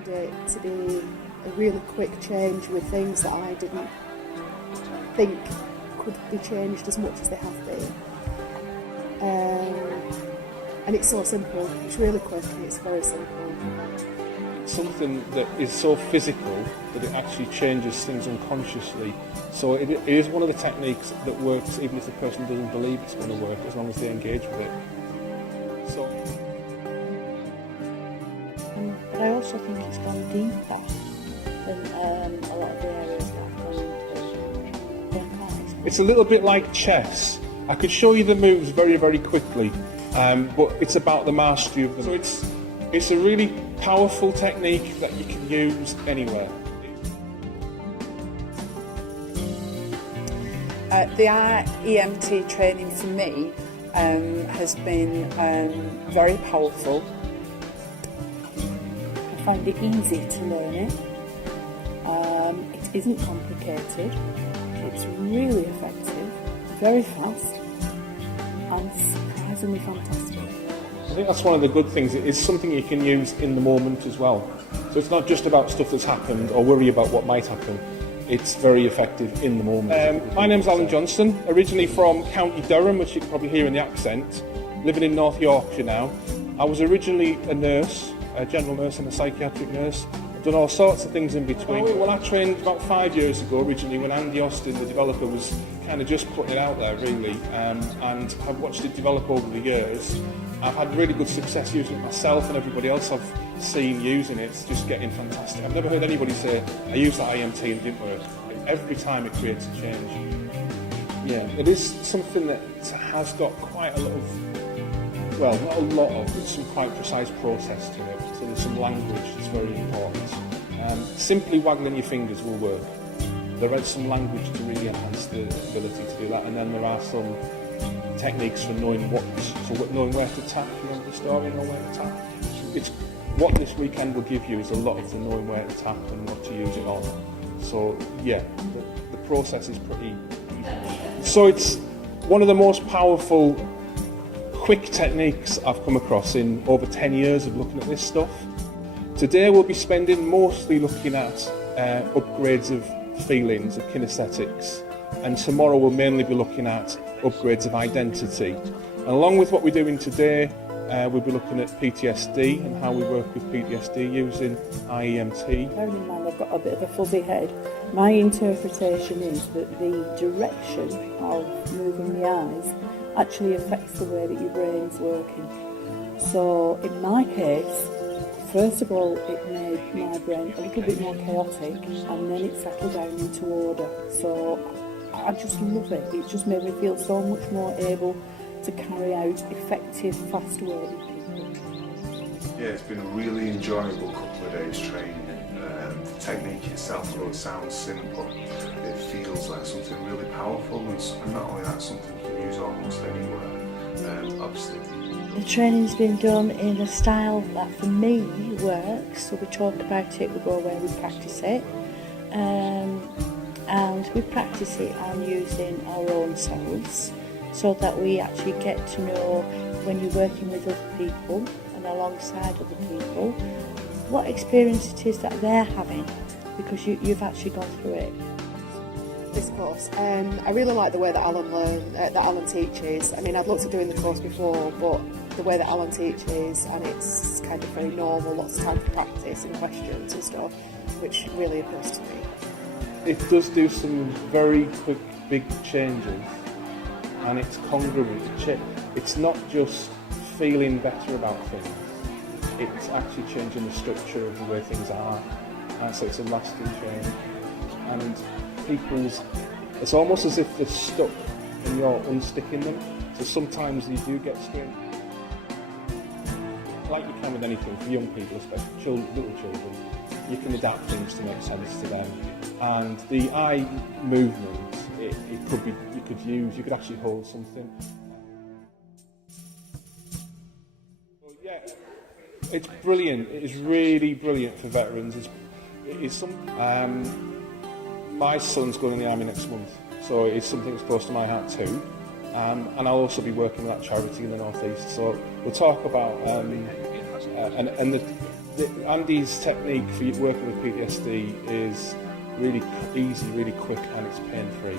found it to be a really quick change with things that I didn't think could be changed as much as they have been. And it's so simple, it's really quick and it's very simple. It's something that is so physical that it actually changes things unconsciously. So it is one of the techniques that works even if the person doesn't believe it's going to work, as long as they engage with it. So, but I also think it's gone deeper than a lot of the areas that I've gone into. It's a little bit like chess. I could show you the moves very, very quickly, but it's about the mastery of them. So it's a really powerful technique that you can use anywhere. The IEMT training for me has been very powerful. I find it easy to learn it. It isn't complicated. It's really effective, very fast, and surprisingly fantastic. I think that's one of the good things. It's something you can use in the moment as well. So it's not just about stuff that's happened or worry about what might happen. It's very effective in the moment. My name's Alan Johnston, originally from County Durham, which you can probably hear in the accent, living in North Yorkshire now. I was originally a nurse, a general nurse and a psychiatric nurse. I've done all sorts of things in between. Well, I trained about 5 years ago originally when Andy Austin, the developer, was kind of just putting it out there really, and I've watched it develop over the years. I've had really good success using it myself, and everybody else I've seen using it. It's just getting fantastic. I've never heard anybody say, I used that IEMT and it didn't work. Every time it creates a change. Yeah, it is something that has got quite a lot of, well, not a lot of, but some quite precise process to it. So there's some language that's very important. Simply waggling your fingers will work. There is some language to really enhance the ability to do that, and then there are some techniques for knowing knowing where to tap. You know the story, know where to tap. It's what this weekend will give you is a lot of the knowing where to tap and what to use it on. So yeah, the process is pretty easy. So it's one of the most powerful, quick techniques I've come across in over 10 years of looking at this stuff. Today we'll be spending mostly looking at upgrades of feelings, of kinesthetics, and tomorrow we'll mainly be looking at upgrades of identity. And along with what we're doing today, we'll be looking at PTSD and how we work with PTSD using IEMT. Bearing in mind I've got a bit of a fuzzy head, my interpretation is that the direction of moving the eyes actually affects the way that your brain's working. So in my case, first of all, it made my brain a little bit more chaotic, and then it settled down into order. So I just love it. It just made me feel so much more able to carry out effective, fast-worded people. Yeah, it's been a really enjoyable couple of days training. The technique itself, although it sounds simple, it feels like something really powerful, and not only that, something you can use almost anywhere. Obviously, the training's been done in a style that for me works. So we talk about it, we go away, we practice it, and we practice it on using our own selves, so that we actually get to know when you're working with other people and alongside other people what experience it is that they're having, because you've actually gone through it. This course, I really like the way that Alan teaches. I mean, I've looked at doing the course before, but the way that Alan teaches, and it's kind of very normal, lots of time for practice and questions and stuff, which really appeals to me. It does do some very quick, big changes, and it's congruent. It's not just feeling better about things, it's actually changing the structure of the way things are, and so it's a lasting change. And it's almost as if they're stuck and you're unsticking them, so sometimes you do get strained. Like you can with anything, for young people, especially little children, you can adapt things to make sense to them. And the eye movement, it could be, you could actually hold something. So yeah, it's brilliant. It is really brilliant for veterans. My son's going in the army next month, so it's something that's close to my heart too. And I'll also be working with that charity in the North East. So we'll talk about and the Andy's technique for working with PTSD is really easy, really quick, and it's pain-free,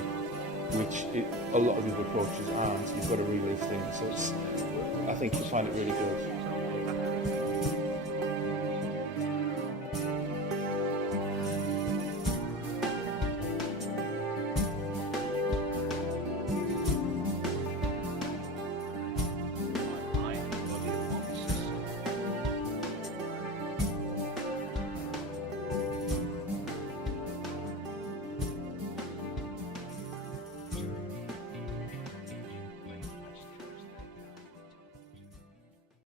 which a lot of other approaches aren't. You've got to relive things, so I think you'll find it really good.